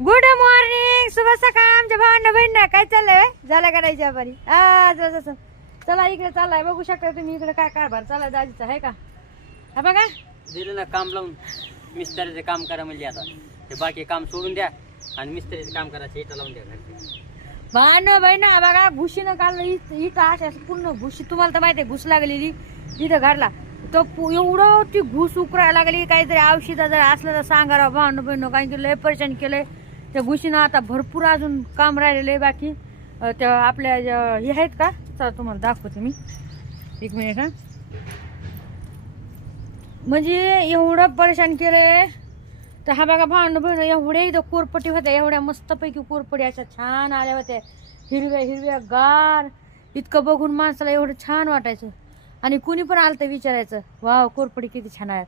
Good morning शुभ सकाळ आमच्या भावांना बहिणींना. काय चाललंय झालं का नाही बरी आ जा, जा, जा. चला इकडे चाललाय. बघू शकता तुम्ही इकडे काय कारभार चाललाय दाजीचा आहे का? हा बघा. दिलं ना काम लावून. मिस्त्रीचं काम करा म्हणजे आता. ते बाकी काम सोडून द्या आणि मिस्त्रीचं काम करा इटा लावून द्या. भावांना बहिणा बघा घुशीनं काढलं इत- इथं अशा पूर्ण घुशी तुम्हाला तर माहिती आहे घुस लागलेली इथं घातला तो एवढं ती घुस उकरायला लागली काहीतरी औषधं जर असलं तर सांगा राव भावनं बहिणं कारण की लय परेशान केलंय. त्या गुशीनं आता भरपूर अजून काम राहिलेलं आहे बाकी. त्या आपल्या हे आहेत का? चला तुम्हाला दाखवते मी. एक मिनिट हा. म्हणजे एवढं परेशान केलंय. तर हा बघा भांड बहिण एवढ्या इथं कोरपटी होत्या एवढ्या मस्तपैकी कोरपटी अशा छान आल्या होत्या. हिरव्या हिरव्या गार. इतकं बघून माणसाला एवढं छान वाटायचं. आणि कुणी पण आलं तर विचारायचं वाव कोरपडी किती छान आहेत.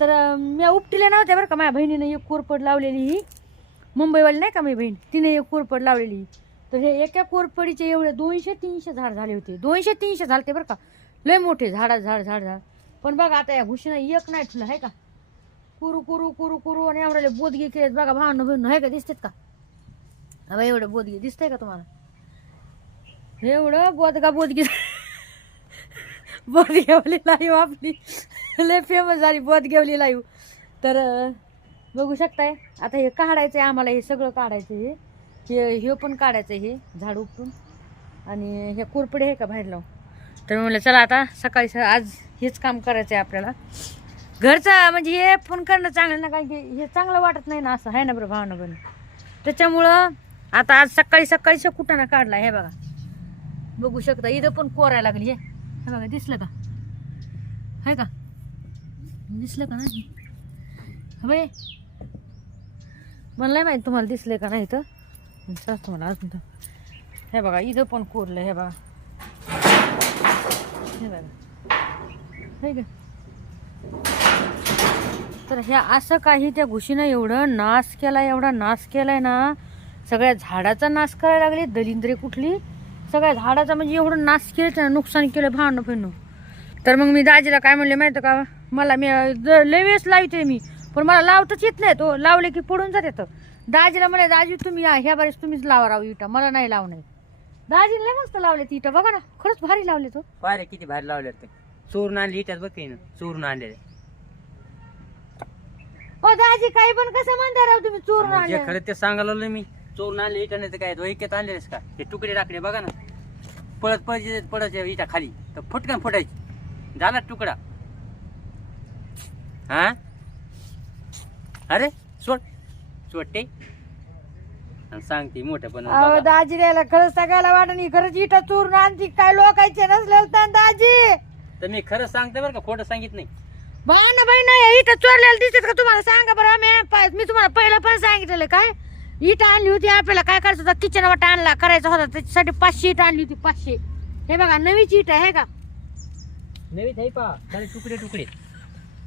तर मी उपटील्या नव्हत्या बरं का माझ्या बहिणीनं एक कोरपड लावलेली ही. मुंबईवाली नाही का मी बहीण? तिने एक कोरपड लावलेली. तर हे एका कोरपडीचे एवढे दोनशे तीनशे झाड झाले होते. दोनशे तीनशे झाले बरं का. लय मोठे झाडा झाड झाड झाड. पण बघा आता या घुशीनं एक नाही ठुलं आहे का? कुरू कुरू कुरू कुरू आणि एवढ्याला बोदगे केलेत बघा भावनं बहिण आहे का? दिसतेत का? अबा एवढं बोदगे दिसतंय का तुम्हाला? एवढं बोदगा बोदगी बोदगेवली लाईव आपली. लय फेमस झाली बोदगेवली लाईव तर बघू शकताय. आता हे काढायचं आहे आम्हाला हे सगळं काढायचं हे. हे हे पण काढायचं हे झाड उपटून. आणि हे कोरपडे हे का बाहेर लावून? तर मी म्हणलं चला आता सकाळी स आज हेच काम करायचं आहे आपल्याला. घरचा म्हणजे हे फोन करणं चांगलं ना कारण की हे चांगलं वाटत नाही ना असं आहे ना बरं भावना बरं त्याच्यामुळं आता आज सकाळी सकाळी कुटाणा काढला हे बघा. बघू शकता इथं पण कोरायला लागली हे. हे बघा दिसलं का? आहे का? दिसलं का नाही? हवे मला नाही माहीत तुम्हाला दिसलं का नाही तर तुम्हाला अजून हे बघा इथं पण कोरलं हे बघा. हे बघा. हे का तर हे असं काही त्या घुशीनं एवढं नाश केला एवढा नाश केलाय ना सगळ्या झाडाचा नाश करायला लागली दलिंद्रे कुठली? सगळ्या झाडाचा म्हणजे एवढं नाश केलं त्यानं नुकसान केलं भानं फिरणं तर मग मी दाजीला काय म्हणले माहिती का? मला मी ज- लय वेळेस लावते मी. पण मला लावताच येत नाही तो लावले की पडून जाते तर. दाजीला म्हणे दाजी तुम्ही या ह्या बारीस तुम्हीच लावा राव इटा. मला नाही लावणं. आहे दाजीने लय मस्त लावले ती इटा. बघा ना खरंच भारी लावले तो पारे किती बाहेर लावले ते. चोरून आणली इटात बघ ना चोरून आणलेले हो दाजी काही पण कसं म्हणता राव तुम्ही चोरून आणले. खरं ते सांगायला मी. चोरून आणले इटा नाही तर काय धोईकेत आणलेस का? ते तुकडे टाकले बघा ना. पळत पळत पडत इटा खाली. तर फटकन फुटायची. झाला तुकडा. हा? अरे सोड. सोडते. आणि सांगते मोठं पण अहो दाजी द्यायला खरंच सगळ्याला वाटत नाही. खरंच इटा चोरून आणती. काय लोकायचे नसले दाजी. तर मी खरं सांगते बरं का खोटं सांगित नाही. भावना बहीण इटा चोरलेला दिसत का तुम्हाला? सांगा बरं आम्ही पा- मी तुम्हाला पहिलं पण सांगितलेलं काय? इटा आणली होती आपल्याला काय करायचं होतं? किचन वाटा आणला करायचा होता. त्याच्यासाठी पाचशे इटा आणली होती पाचशे. हे बघा नवीची इटा आहे का? नवीन आहे पा. तुकडे तुकडे.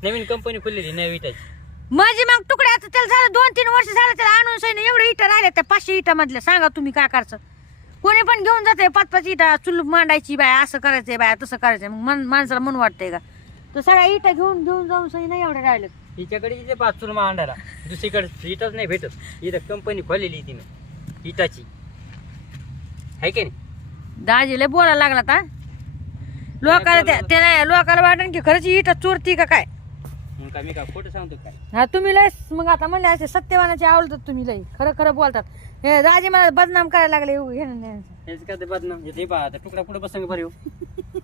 नवीन कंपनी खुललेली नवी इटाची माझी मग तुकडे आता त्याला झालं दोन तीन वर्ष झालं त्याला आणून सैन एवढे इटा राहिले त्या पाचशे इटा मधल्या. सांगा तुम्ही काय करायचं. कोणी पण घेऊन जाते पाच पाच इटा चुल मांडायची बाय असं करायचंय बाय तसं करायचंय. मग मन माणसाला मन वाटतंय का? तर सगळ्या इटा घेऊन घेऊन जाऊन सही नाही एवढे राहिले. हिच्याकडे इथे पाच चुल मांडायला. दुसरीकडे इटाच नाही भेटत. इथं कंपनी खोललेली तिनं. इटाची. आहे की नाही? दाजी लय बोलायला लागला आता लोकाला त्या- त्याला लोकाला वाटण की खरंच इटा चोरती का काय? मग काय मी काय खोटं सांगतो काय? हा तुम्ही लय मग आता म्हणले असे सत्यवानाचे आवडतात तुम्ही लय. खरं खरं बोलतात. हे दाजी मला बदनाम करायला लागले घेणं. हेच काय ते बदनाम? हे पहा आता तुकडा कुठं बरं ह्यो?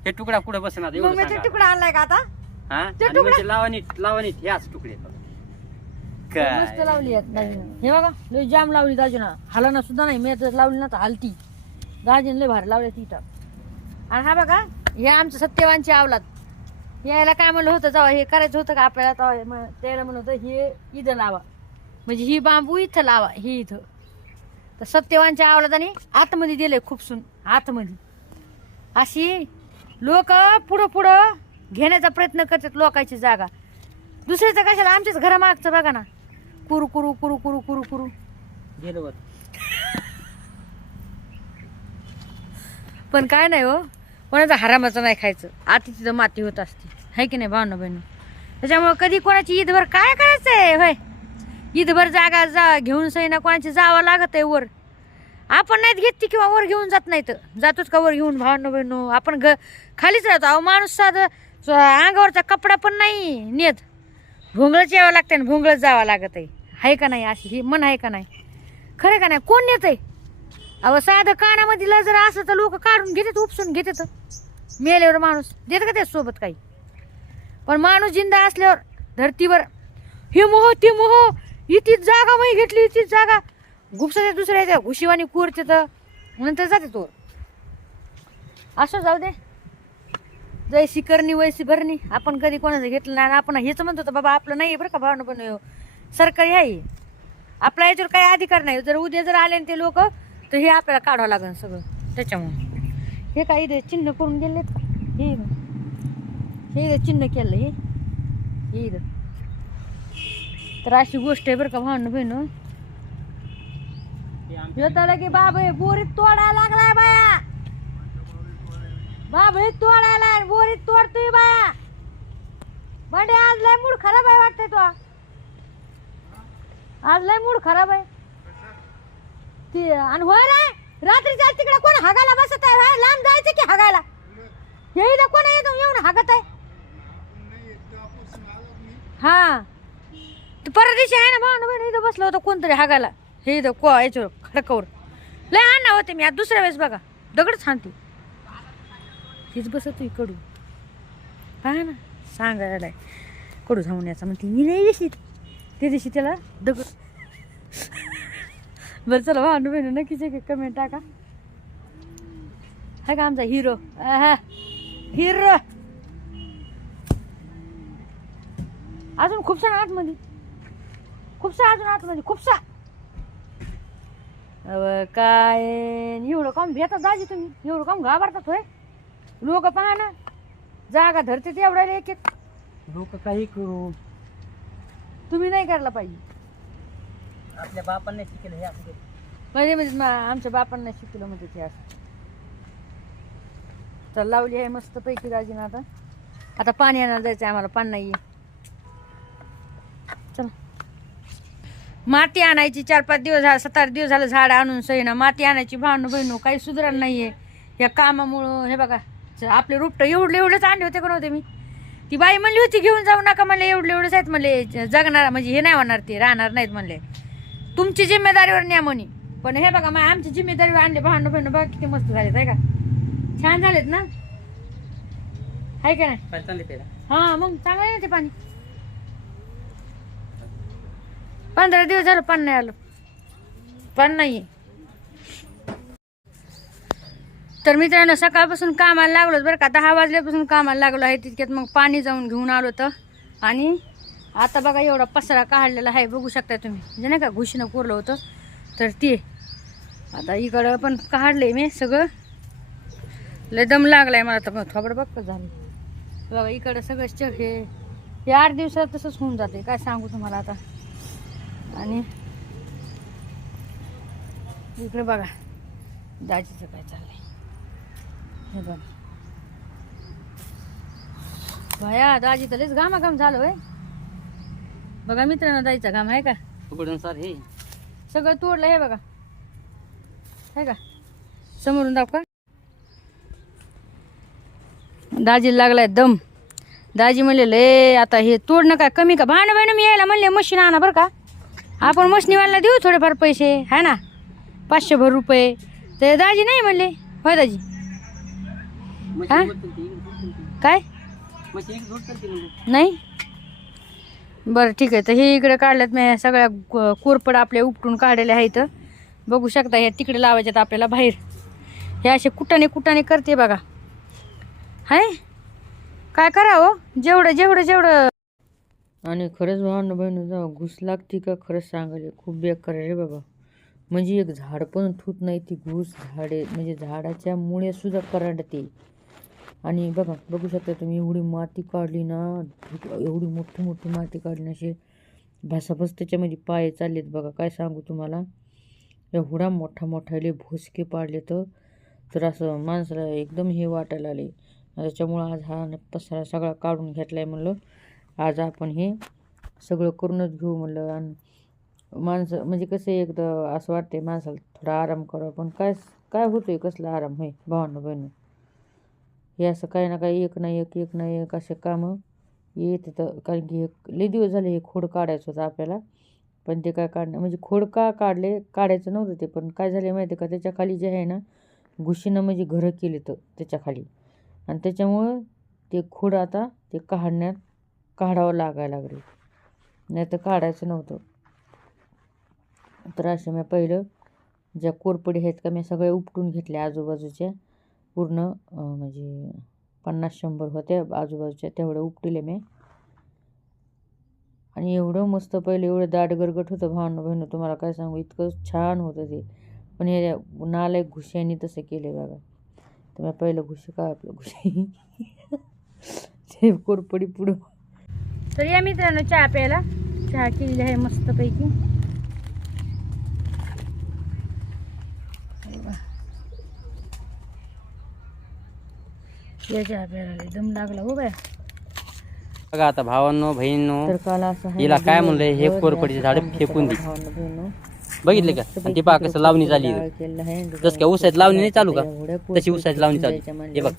हे तुकडा कुठं बसन आता मग एवढं मी ते सांगा. तुकडा आणलाय का आता? हा? ते आणि तुकडा- म्हणजे लावा नीट लावा नीट हे असं तुकडे. मस्त काय लावली आहेत दाजीनं हे बघा लय जाम लावली दाजीनं हालना सुद्धा नाही मी तर लावली ना तर हालती. दाजीनं लय भारी लावली ती आणि हा बघा हे आमचं सत्यवानची आवलात. यायला काय म्हणलं होतं जेव्हा हे करायचं होतं का आपल्याला? तेव्हा त्याला म्हणलं होतं हे इथं लावा. म्हणजे ही बांबू इथं लावा हे इथं. तर सत्यवानच्या आवलादाने आतमध्ये दिले खूप सुन आतमध्ये. अशी लोक पुढं पुढं घेण्याचा प्रयत्न करतात लोकांची जागा. दुसरीचं कशाला? आमच्याच घरामागचं बघा ना. कुरू कुरू कुरू कुरू कुरू कुरू. गेलो पण काय नाही हो. कोणाचं हरामाचं नाही खायचं. आती तिथं माती होत असते. है की नाही भावना बहिणी? त्याच्यामुळं कधी कोणाची ईदभर काय करायचं आहे होय. ईदभर जागा जा घेऊन सैना कोणाची जावं लागत आहे वर. आपण नाहीत घेत ती किंवा वर घेऊन जात नाहीत. जातोच का वर घेऊन भावना बहिणू? आपण ग खालीच राहतो. अहो माणूस साधं अंगावरचा कपडा पण नाही नेत. भोंगळंच यावं लागतं आणि भोंगळंच जावं लागत आहे आहे का नाही अशी? ही मन आहे का नाही? खरं का नाही? कोण नेत आहे अहो साधं कानामध्ये जर असं तर लोक काढून घेतात उपसून घेतात. मेल्यावर माणूस देत का त्यासोबत काही? पण माणूस जिंदा असल्यावर धरतीवर हे मोह ते मोह इथीच जागा मी घेतली इथीच जागा. घुपसाच्या दुसऱ्या येत्या घुशिवानी कुरते तर नंतर जाते तो असं जाऊ दे. जैसी करणी वैसी भरणी. आपण कधी कोणाचं घेतलं नाही आणि आपण हेच म्हणतो तर बाबा आपलं नाही बरं का भावना पण सरकारी आहे. आपल्या याच्यावर काही अधिकार नाही. जर उद्या जर आले ते लोक तर हे आपल्याला काढावं लागेल सगळं त्याच्यामुळे. हे काय इथे चिन्ह करून गेलेत का? हे हे इथं चिन्ह केलं हे. हे इथं. तर अशी गोष्ट आहे बरं का भावनं बहिणं. येताला की बाबा हे बोरीत तोडायला लागलाय बाया. बाबा हे तोडायला बोरीत तोडतोय बाया. बंडे आज लय मूड खराब आहे वाटतंय तो. आज लय मूड खराब आहे. ती आणि होय रे जाय तिकडे कोण हागायला बसत आहे? भाई लांब जायचं की हागायला? हे इथं कोण येतो येऊन हागत आहे? हा. तर परत दिवशी आहे ना भाऊ बहिणी इथं बसलं होतं कोणतरी हागायला. हे इथं को याच्यावर खडकावर. लय आणणार होते मी आज दुसऱ्या वेळेस बघा. दगडच छानती हीच बसत कडू पहा ना सांगायला कडू धावण्याचा म्हणते मी नाही दिशी ते दिवशी त्याला दगड बरं चला भांडू बहिणी नक्कीच एक कमेंट टाका. हाय का आमचा हिरो हिरो अजून खूपसा ना आतमध्ये. खूपसा अजून आतमध्ये खूपसा. काय? एवढं काम भेटत दाजी तुम्ही. एवढं काम घाबरतात होय लोक पहा ना. जागा धरते तेवढ्या एक एक लोक काही करू. तुम्ही नाही करायला पाहिजे. आपल्या बापांना शिकलं हे असं म्हणजे म्हणजे मा- आमच्या बापांना शिकलं म्हणजे ते असं. तर लावली आहे मस्त पैकी दाजीनं आता. आता पाणी आणायला जायचं आहे आम्हाला पाणी नाही चला. माती आणायची चार पाच दिवस झालं सात आठ दिवस झालं झाड आणून सईना माती आणायची भांडू बहिणू काही सुधारण नाहीये. या कामामुळं हे बघा च- आपले रुपटं एवढे एवढेच आणले होते का नव्हते मी? ती बाई म्हणली होती घेऊन जाऊ नका म्हणले. एवढे एवढेच आहेत म्हणले. ज- जगणार म्हणजे हे नाही होणार ते राहणार नाहीत म्हणले. तुमची जिम्मेदारीवर न्या म्हणी. पण हे बघा मा आमची जिम्मेदारीवर आणले भांडण बहिण बघा किती मस्त झालेत आहे का? छान झालेत ना? आहे का नाही? हा मग चांगलं आहे ना ते पाणी. पंधरा दिवस झालं पाणी नाही आलं. पाणी नाही तर मित्रांनो सकाळपासून कामाला लागलो बरं का. दहा वाजल्यापासून कामाला लागलो आहे तितक्यात मग पाणी जाऊन घेऊन आलो होतं. आणि आता बघा एवढा पसरा काढलेला आहे बघू शकता तुम्ही. म्हणजे नाही का घुशीनं कोरलं होतं. तर ते. आता इकडं पण काढलंय मी सगळं. लय दम लागलाय मला तर थोबड बघ झालं बघा इकडं सगळं चक हे. हे आठ दिवसात तसंच होऊन जाते काय सांगू तुम्हाला आता. आणि इकडे बघा. दाजीचं काय चाललंय. हे बघा. भया दाजी तर लयच घामाघाम झालं आहे बघा मित्रांनो दाजीचा घाम आहे का? उघडून सर हे. सगळं तोडलं हे बघा. आहे का? समोरून का दाजीला लागलाय दम. दाजी म्हणले लय आता हे तोडणं काय कमी का? भांडं भांडं मी यायला म्हणले मशीन आणा बरं का. आपण मशीनवाल्याला देऊ थोडेफार पैसे है ना? पाचशे भर रुपये. ते दाजी नाही म्हणले. होय दाजी? हा? काय? नाही? बरं ठीक आहे. तर हे इकडे काढल्यात मी सगळ्या कोरपड आपल्या उपटून काढलेल्या आहेत. बघू शकता ह्या तिकडे लावायच्यात आपल्याला बाहेर. हे असे कुटाने कुटाने करते बघा. हाय? काय करावं हो? जेवढं जेवढं जेवढं. आणि खरंच भावना बहिण जाऊ घुस लागते का? खरंच सांगायला खूप बेकार रे बाबा. म्हणजे एक झाड पण थूत नाही ती घुस झाडे म्हणजे झाडाच्या मुळे सुद्धा करडते. आणि बघा बघू शकता तुम्ही एवढी माती काढली ना एवढी मोठी मोठी माती काढली ना असे भासाभस त्याच्यामध्ये पाय चाललेत बघा. काय सांगू तुम्हाला? एवढा मोठा मोठाले भोसके पाडले तर असं माणसाला एकदम हे वाटायला आले त्याच्यामुळं आज हा न- पसारा सगळा काढून घेतला आहे म्हणलं. आज आपण हे सगळं करूनच घेऊ म्हणलं. आणि माणसं म्हणजे कसं आहे, एकदा असं वाटते माणसाला थोडा आराम करावा. पण काय काय होतोय कसला आराम? होय भावांनो बहिणी हे असं काही ना काही एक ना एक एक ना एक असे कामं येत तर. कारण की हे लई दिवस झाले हे खोड काढायचं होतं आपल्याला. पण ते काय काढणं म्हणजे खोड का काढले काढायचं नव्हतं ते. पण काय झाले माहिती आहे का? त्याच्याखाली जे आहे ना घुशीनं म्हणजे घरं केली तर त्याच्याखाली आणि त्याच्यामुळं ते खोड आता ते काढण्यात काढावं लागायला लागले. नाही तर काढायचं नव्हतं. तर असे मी पहिलं ज्या कोरपडी आहेत का मी सगळ्या उपटून घेतल्या आजूबाजूच्या. पूर्ण म्हणजे पन्नास शंभर होत्या आजूबाजूच्या तेवढ्या उपटिले मी. आणि एवढं मस्त पहिलं एवढं दाट गरगट होतं. भावना बहिणं तुम्हाला काय सांगू? इतकं छान होतं ते. पण हे नालायक घुश्यांनी तसं केले बघा. तर मी पहिलं घुशी काय आपलं घुशी? ते कोरपडी पुढं. तर या मित्रांनो चहा प्यायला. चहा केलेली आहे मस्तपैकी. या चहा प्यायला लय दम लागला हो बाय बघा आता भावांनो बहिणींनो तर काल असं आहे हिला काय म्हणलंय, हे कोरपडीचे झाडं फेकून दे. भावांनो, बहिणींनो. बघितले का आणि ते पहा कसं लावणी झाली डाळ केलेलं आहे. जसं काय ऊसाची लावणी नाही चालू का एवढ्या तशी ऊसाची लावणी चालू हे बघ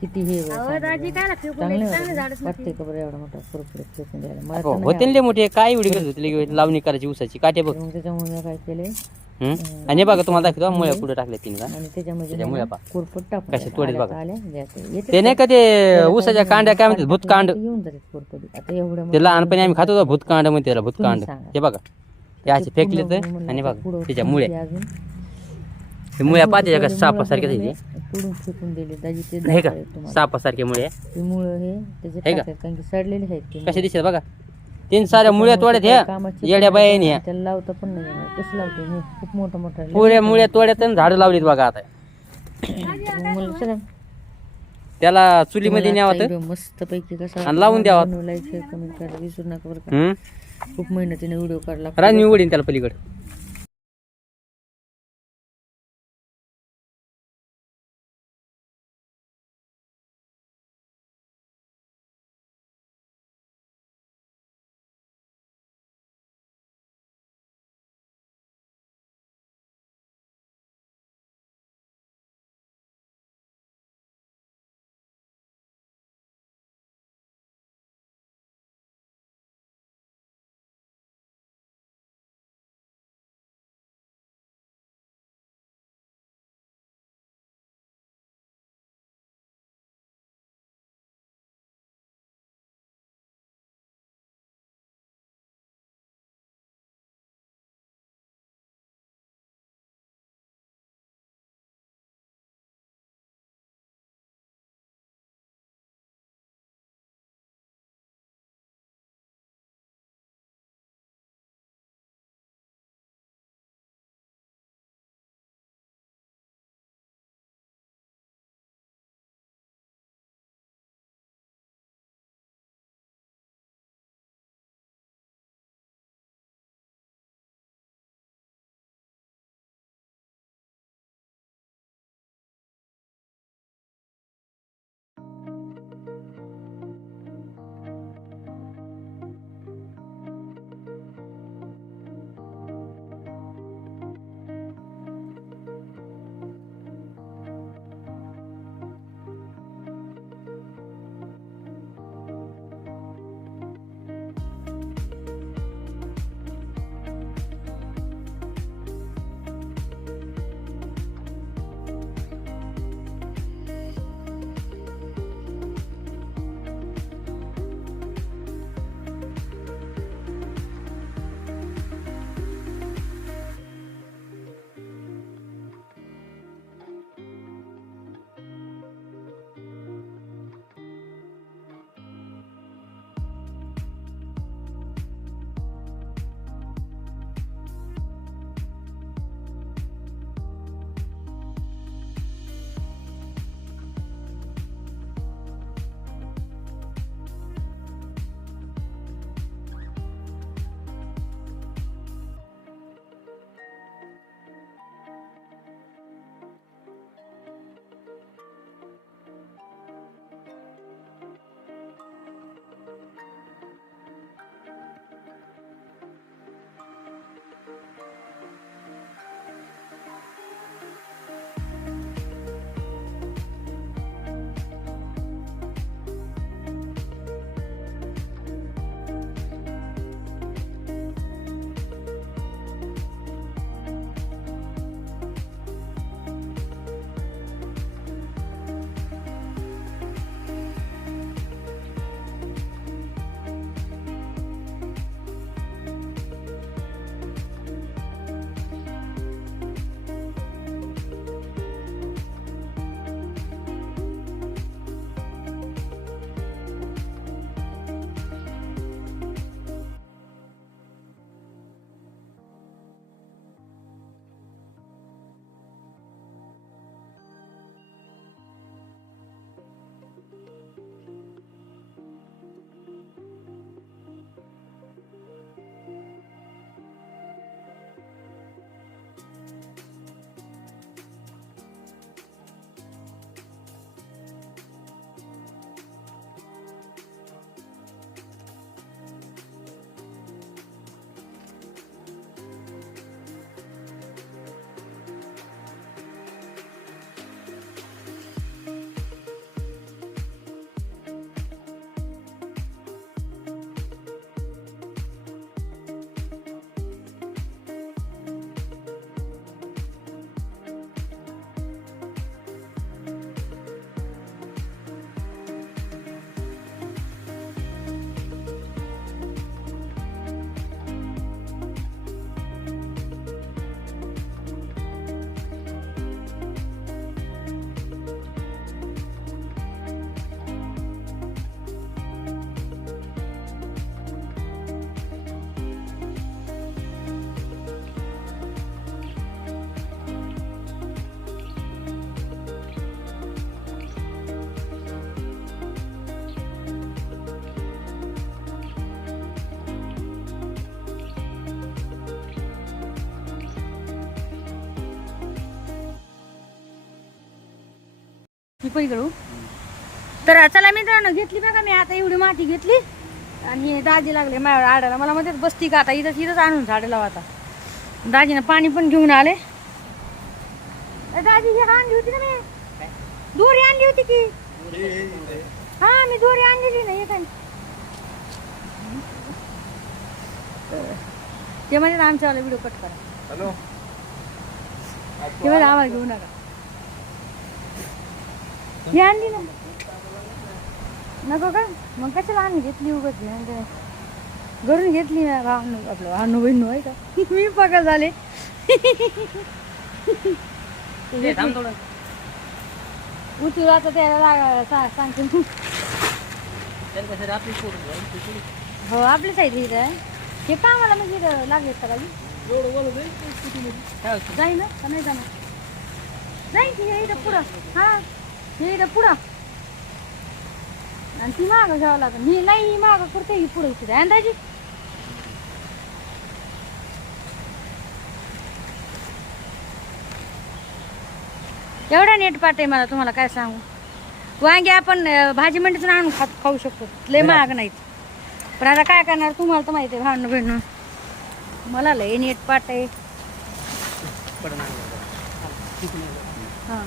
किती हे बघ चांगलं वाटते का बरं एवढा मोठा? कोरपडी फेकून द्यायला. मला तर नाही होते ना लय मोठे काय एवढी गरज होती? लगे लावणी करायची ऊसाची. काटे बघ. आवडत. मग त्याच्यामुळे मी काय हम्म? आणि हे बघा तुम्हाला दाखवतो मुळ्या पुढे टाकले तीन का? आणि त्याच्यामध्ये पहा. कोरपट टाकून कशा द्यायचं. तोडीत आल्या बघा. ते. नाही का ते काही कांड्या काय म्हणतात कांड भूतकांड? कोरपडी आता ते लहानपणी आम्ही खात होतो भूतकांड म्हणते त्याला भूतकांड. हे बघा. हे असे फेकले तर आणि बघा त्याच्या मुळे अजून. मुळ्या पाहते का? मुळं सापासारख्या मुळं ते पुढून फेकून दिले. दाजी ते हे का? दाखवते तुम्हाला. सापासारखे मुळे. ते मुळं हे त्याचे हे का? टाकतात कारण की सडलेले आहेत ते कसे मुळं. दिसतात बघा? तीन साऱ्या मुळ्या तोड्यात ह्या. कामाची येड्या बायानी आहे, त्याला लावता पण नाही येणार. कसं लावते? खूप मोठं मोठं पुऱ्या मुळ्या तोड्यात आणि झाडं लावलीत बघा आता. मला चला. त्याला चुलीमध्ये तुम्हाला न्यावं आजचा व्हिडिओ मस्तपैकी कसा आणि लावून द्यावा. लाईक शेअर कमेंट करायला विसरू नका बरं का. हम्म? खूप मेहनतीने व्हिडिओ काढला. राणी उडीन त्याला पलीकडे. पिपळीकडू तर चला मित्रांनो घेतली बघा मी आता एवढी माती घेतली. आणि दाजी लागले माझ्यावर आडायला. मला मध्ये बसती का आता? इथंच इथंच आणून झाडं लावा आता. दाजीनं पाणी पण घेऊन आले. दाजी हे आणली होती ना मी. दोरी आणली होती की? हा मी दोरी आणलेली ना येताना ते म्हणजे आमच्यावाला व्हिडिओ कट करा. हॅलो. ते म्हणजे आम्हाला घेऊ नका. ही आणली ना. नको का? मग कशाला आणली? घेतली उगत घरून घेतली ना भावनू आपलं भावनू बहिणू आहे का? मी पका झाले. उचलू आता त्याला लागा सा- सांगते. तू त्यांच्यासाठी आपली. हो आपलीच आहे इथं आहे. हे कामाला म्हणजे इथं लागले का? जाई ना का नाही जाणार? जाईल की हे इथं पुढं. हा. हे इथं पुढं. आणि ती मागं घ्यावं लागेल. मी नाही ही मागं करते ही पुढं इथे अंदाजी? एवढा नेट पाट आहे मला तुम्हाला काय सांगू. वांगे आपण भाजी मंडीतून आणून खात खाऊ शकतो. लय महाग नाहीत. पण आता काय करणार? तुम्हाला तर माहिती आहे भांडणं भिडणं. मला लय नेट पाट आहे. हां.